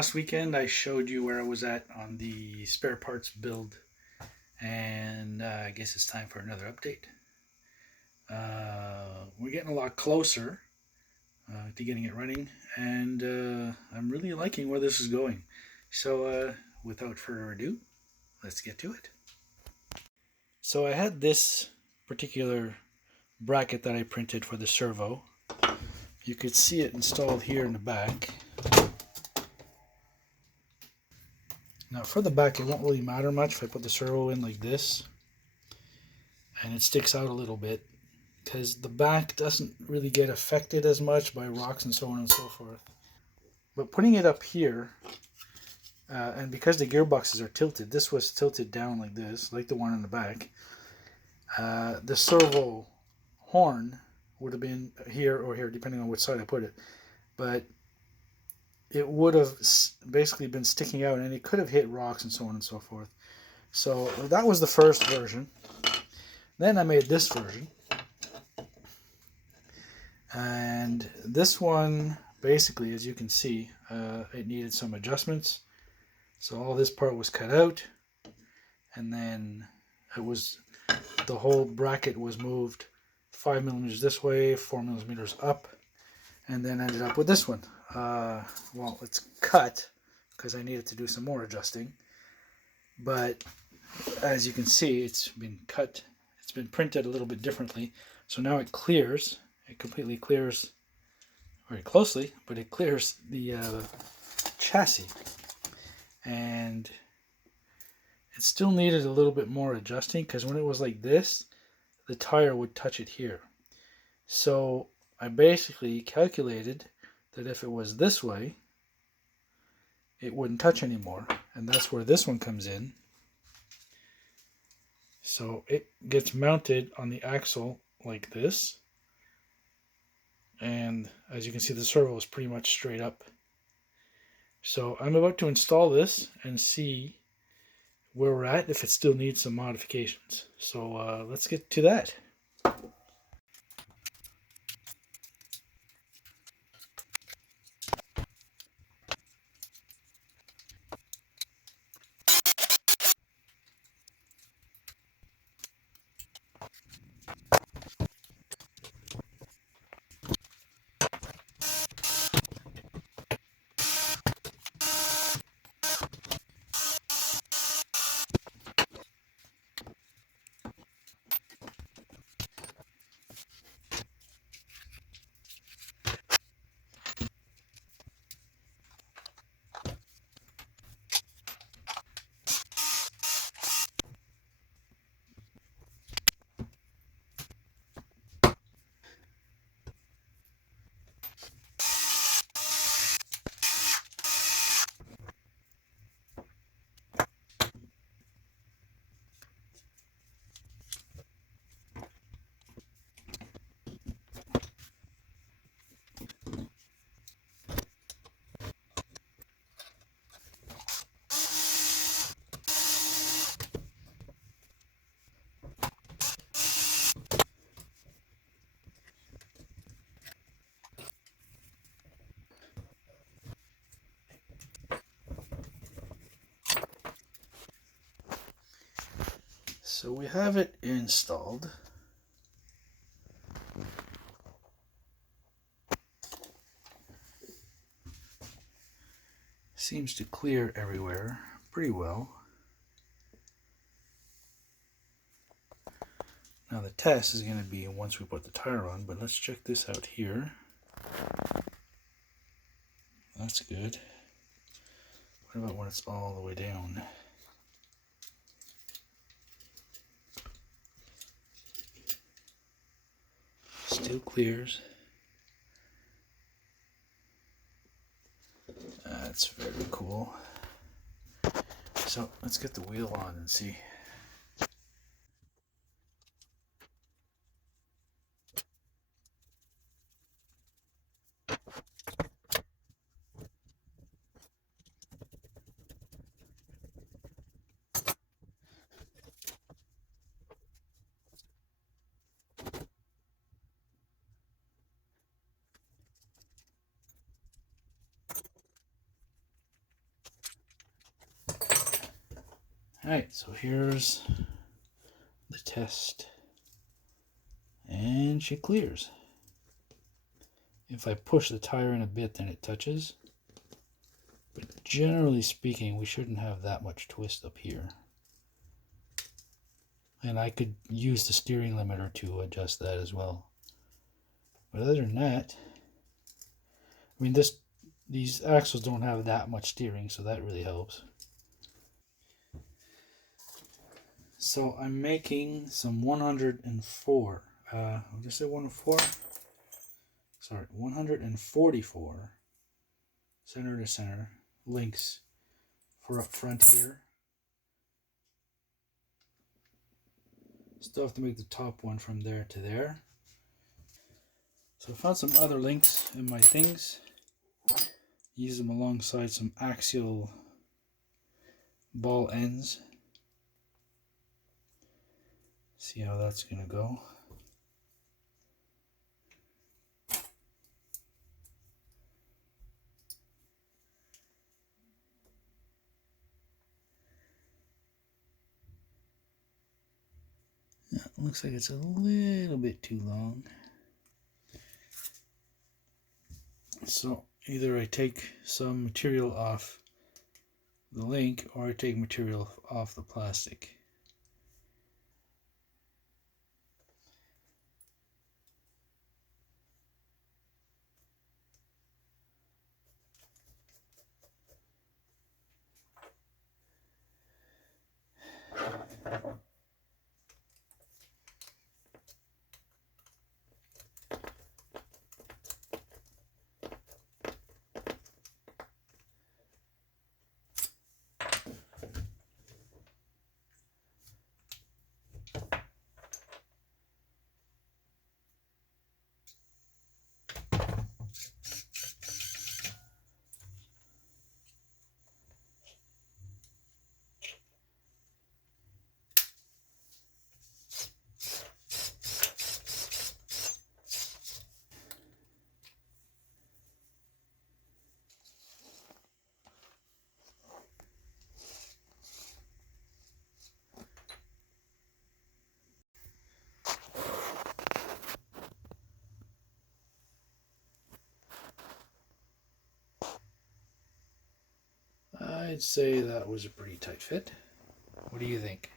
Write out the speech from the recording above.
last weekend I showed you where I was at on the spare parts build, and I guess it's time for another update. We're getting a lot closer to getting it running, and I'm really liking where this is going. So, without further ado, let's get to it. So, I had this particular bracket that I printed for the servo. You could see it installed here in the back. Now for the back, it won't really matter much if I put the servo in like this and it sticks out a little bit, because the back doesn't really get affected as much by rocks and so on and so forth. But putting it up here, and because the gearboxes are tilted, this was tilted down like this, like the one in the back, the servo horn would have been here or here, depending on which side I put it. But it would have basically been sticking out, and it could have hit rocks and so on and so forth. So that was the first version. Then I made this version. And this one, basically, as you can see, it needed some adjustments. So all this part was cut out. And then the whole bracket was moved 5 millimeters this way, 4 millimeters up. And then ended up with this one. Well, it's cut because I needed to do some more adjusting. But as you can see, it's been cut. It's been printed a little bit differently. So now it clears. It completely clears very closely, but it clears the chassis. And it still needed a little bit more adjusting, because when it was like this, the tire would touch it here. So I basically calculated that if it was this way, it wouldn't touch anymore. And that's where this one comes in. So it gets mounted on the axle like this. And as you can see, the servo is pretty much straight up. So I'm about to install this and see where we're at, if it still needs some modifications. So let's get to that. So we have it installed. Seems to clear everywhere pretty well. Now the test is going to be once we put the tire on, but let's check this out here. That's good. What about when it's all the way down? Still clears. That's very cool. So let's get the wheel on and see. Alright, so here's the test. And she clears. If I push the tire in a bit, then it touches. But generally speaking, we shouldn't have that much twist up here. And I could use the steering limiter to adjust that as well. But other than that, I mean, these axles don't have that much steering, so that really helps. So I'm making some 104. I'll just say 104. Sorry, 144 center to center links for up front here. Still have to make the top one from there to there. So I found some other links in my things. Use them alongside some axial ball ends. See how that's going to go. Yeah, looks like it's a little bit too long. So either I take some material off the link or I take material off the plastic. I'd say that was a pretty tight fit. What do you think?